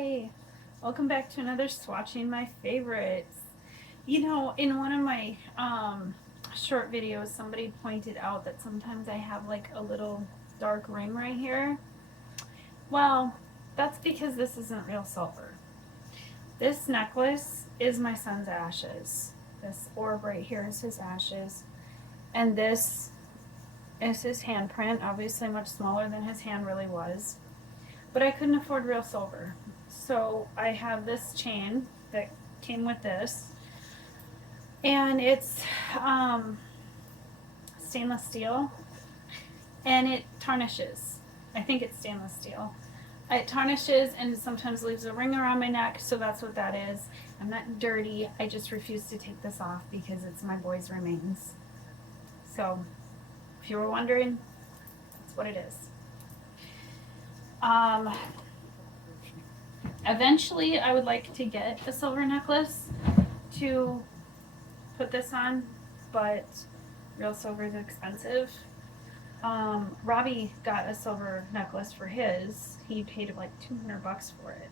Hi, welcome back to another Swatching My Favorites. You know, in one of my short videos, somebody pointed out that sometimes I have like a little dark ring right here. Well, that's because this isn't real silver. This necklace is my son's ashes. This orb right here is his ashes. And this is his handprint, obviously much smaller than his hand really was. But I couldn't afford real silver. So I have this chain that came with this, and it's stainless steel, and it tarnishes. I think it's stainless steel. It tarnishes and sometimes leaves a ring around my neck, so that's what that is. I'm not dirty. I just refuse to take this off because it's my boy's remains. So, if you were wondering, that's what it is. Eventually, I would like to get a silver necklace to put this on, but real silver is expensive. Robbie got a silver necklace for his. He paid like $200 for it,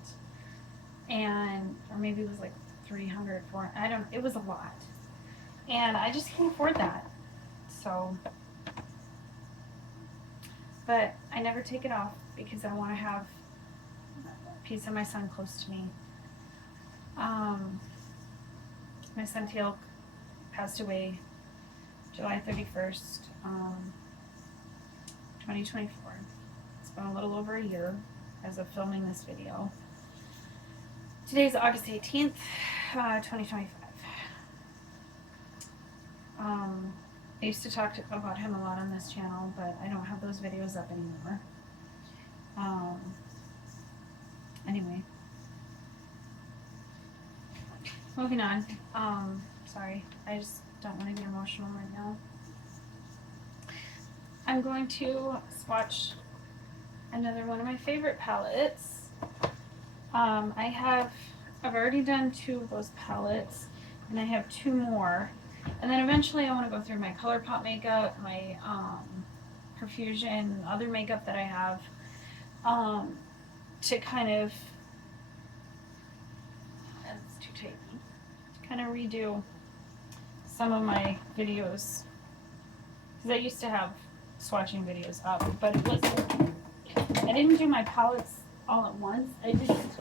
and or maybe it was like 300 for it. I don't. It was a lot, and I just can't afford that. So, but I never take it off because I want to have a piece of my son close to me. My son Teal passed away July 31st, 2024. It's been a little over a year as of filming this video. Today's August 18th, 2025. I used to talk about him a lot on this channel, but I don't have those videos up anymore. Anyway. Moving on. Sorry, I just don't want to be emotional right now. I'm going to swatch another one of my favorite palettes. I've already done 2 of those palettes, and I have 2 more. And then eventually I want to go through my ColourPop makeup, my Perfusion, other makeup that I have, to kind of, that's too tight, to kind of redo some of my videos. Because I used to have swatching videos up, but it was, I didn't do my palettes all at once. I just,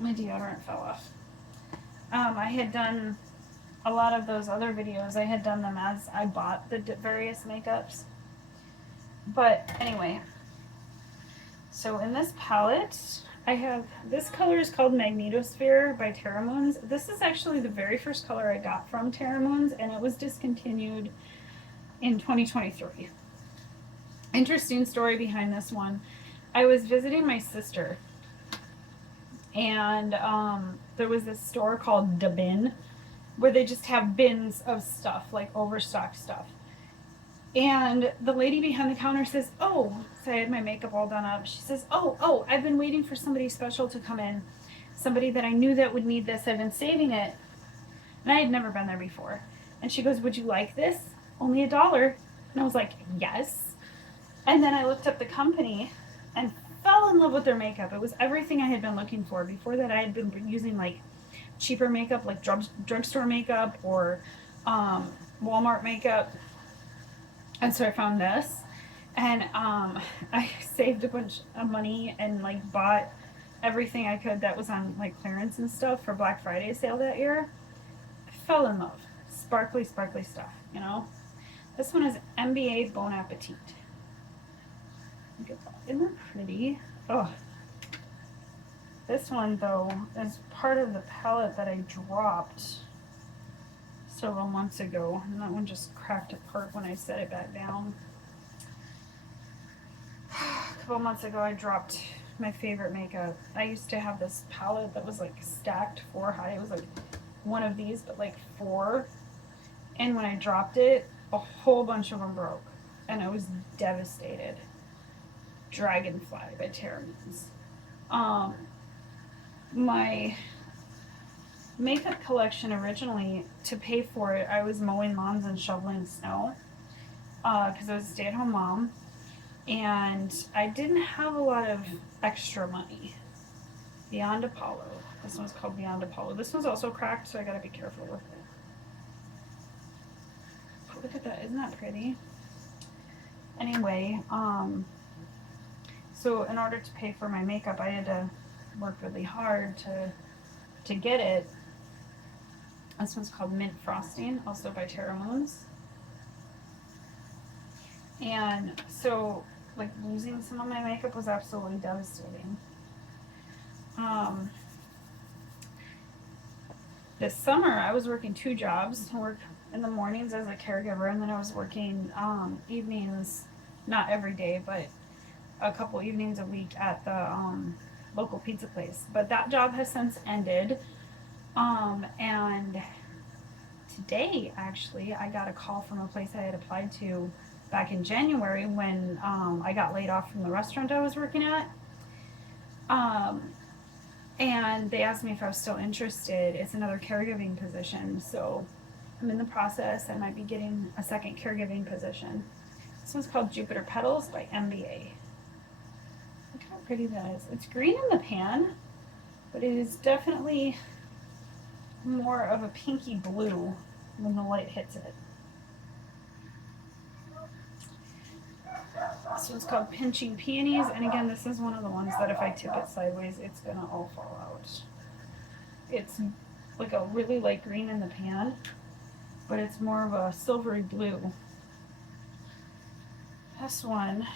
my deodorant fell off. I had done a lot of those other videos. I had done them as I bought the various makeups. But anyway, so in this palette, I have, this color is called Magnetosphere by Terra Moons. This is actually the very first color I got from Terra Moons, and it was discontinued in 2023. Interesting story behind this one. I was visiting my sister, and there was this store called Da Bin, where they just have bins of stuff, like overstocked stuff. And the lady behind the counter says, oh, so I had my makeup all done up. She says, oh, I've been waiting for somebody special to come in. Somebody that I knew that would need this. I've been saving it. And I had never been there before. And she goes, would you like this? Only $1. And I was like, yes. And then I looked up the company and fell in love with their makeup. It was everything I had been looking for. Before that, I had been using like cheaper makeup, like drugstore makeup or Walmart makeup. And so I found this, and I saved a bunch of money and like bought everything I could that was on like clearance and stuff for Black Friday sale that year. I fell in love. Sparkly, sparkly stuff, you know. This one is MBA Bon Appetit. Isn't that pretty? Oh. This one though is part of the palette that I dropped several months ago, and that one just cracked apart when I set it back down. A couple months ago I dropped my favorite makeup. I used to have this palette that was like stacked 4 high. It was like one of these, but like 4. And when I dropped it, a whole bunch of them broke, and I was devastated. Dragonfly by Terra Moons. My makeup collection originally, to pay for it, I was mowing lawns and shoveling snow because I was a stay-at-home mom. And I didn't have a lot of extra money. Beyond Apollo. This one's called Beyond Apollo. This one's also cracked, so I gotta be careful with it. But look at that, isn't that pretty? Anyway, so in order to pay for my makeup, I had to work really hard to get it. This one's called Mint Frosting, also by Terra Moons. And so, like, losing some of my makeup was absolutely devastating. This summer, I was working 2 jobs. I worked in the mornings as a caregiver, and then I was working evenings, not every day, but a couple evenings a week at the local pizza place. But that job has since ended. And today, actually, I got a call from a place I had applied to back in January when I got laid off from the restaurant I was working at. And they asked me if I was still interested. It's another caregiving position, so I'm in the process. I might be getting a second caregiving position. This one's called Jupiter Petals by MBA. Look how pretty that is. It's green in the pan, but it is definitely more of a pinky blue when the light hits it. This one's called Pinching Peonies, and again, this is one of the ones that if I tip it sideways, it's gonna all fall out. It's like a really light green in the pan, but it's more of a silvery blue. This one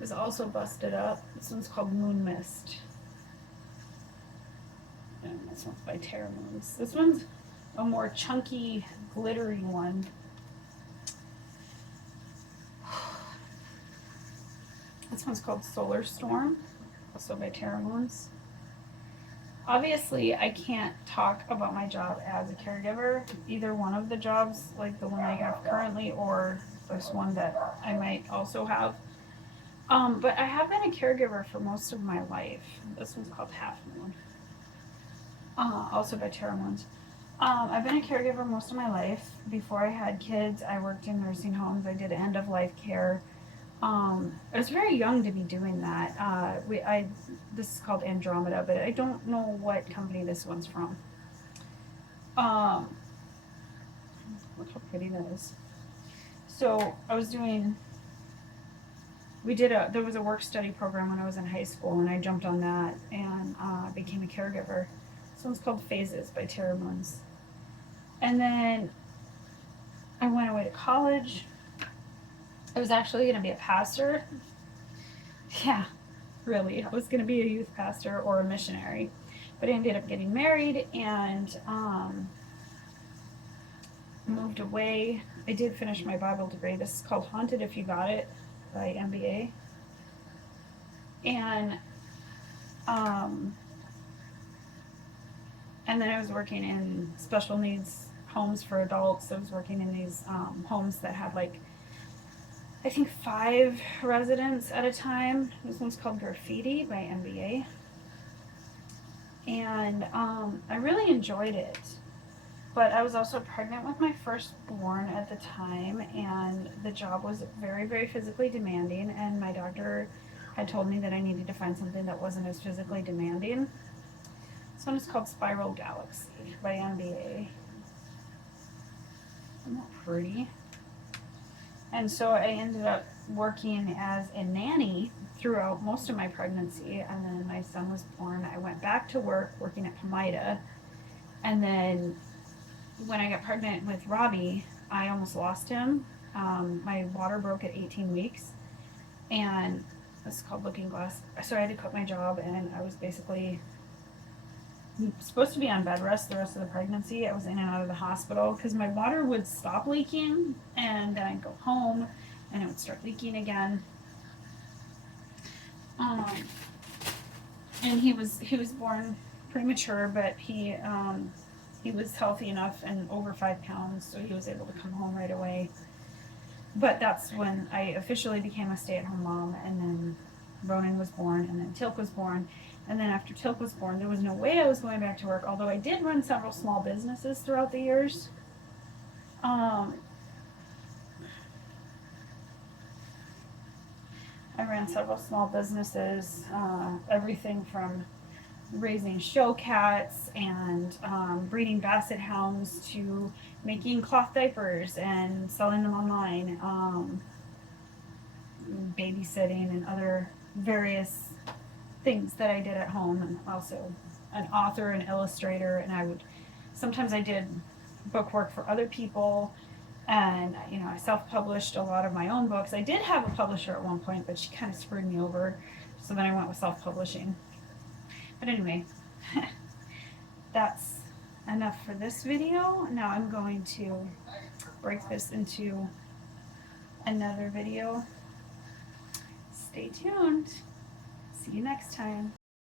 is also busted up. This one's called Moon Mist. And this one's by Terra Moons. This one's a more chunky, glittery one. This one's called Solar Storm, also by Terra Moons. Obviously, I can't talk about my job as a caregiver, either one of the jobs, like the one I have currently or this one that I might also have. But I have been a caregiver for most of my life. This one's called Half Moon, also by Terra Moons. I've been a caregiver most of my life. Before I had kids, I worked in nursing homes. I did end-of-life care. I was very young to be doing that. This is called Andromeda, but I don't know what company this one's from. Look how pretty that is. So I was doing, there was a work-study program when I was in high school, and I jumped on that and became a caregiver. This one's called Phases by Terra Moons. And then I went away to college. I was actually going to be a pastor. Yeah, really. I was going to be a youth pastor or a missionary. But I ended up getting married and moved away. I did finish my Bible degree. This is called Haunted If You Got It by MBA. And then I was working in special needs homes for adults. I was working in these homes that had like, I think 5 residents at a time. This one's called Graffiti by MBA. And I really enjoyed it. But I was also pregnant with my firstborn at the time, and the job was very, very physically demanding, and my doctor had told me that I needed to find something that wasn't as physically demanding. This one is called Spiral Galaxy by MBA. Isn't that pretty? And so I ended up working as a nanny throughout most of my pregnancy, and then my son was born. I went back to work working at Pomida, and then when I got pregnant with Robbie, I almost lost him. My water broke at 18 weeks, and this is called Looking Glass. So I had to quit my job, and I was basically supposed to be on bed rest the rest of the pregnancy. I was in and out of the hospital because my water would stop leaking, and then I'd go home, and it would start leaking again. And he was born premature, but he was healthy enough and over 5 pounds, so he was able to come home right away. But that's when I officially became a stay-at-home mom, and then Ronan was born, and then Tilk was born. And then after Tilk was born, there was no way I was going back to work, although I did run several small businesses throughout the years. I ran several small businesses, everything from raising show cats and breeding basset hounds to making cloth diapers and selling them online, babysitting and other various things that I did at home, and also an author and illustrator. And sometimes I did book work for other people, and I self-published a lot of my own books. I did have a publisher at one point, but she kind of screwed me over, so then I went with self-publishing. But anyway, that's enough for this video. Now I'm going to break this into another video. Stay tuned. See you next time.